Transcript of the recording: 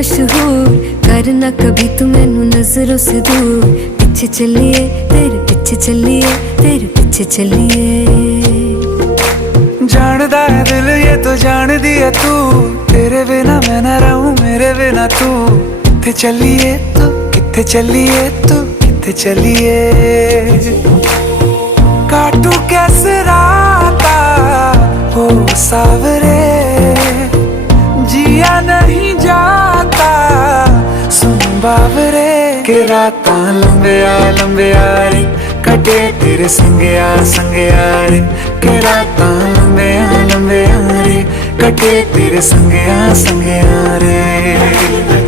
मशहूर, करना कभी तू मैनू नजरों से दूर। पीछे चलिए तेरे पीछे चलिए, तेरे पीछे चलिए। जानदा है दिल ये तो जान दिया तू, तेरे बिना मैं ना रहूं मेरे बिना तू। किथे चलिए तू, किथे चलिए तू, किथे चलिए। काटू कैसे राता हो सावरे, जिया नहीं जाता सुन बावरे। के राता लंबिया लंबिया रे, कटे तेरे संगया संगया रे। के राता लंबिया लंबिया रे, कटे तेरे संगया संगया रे।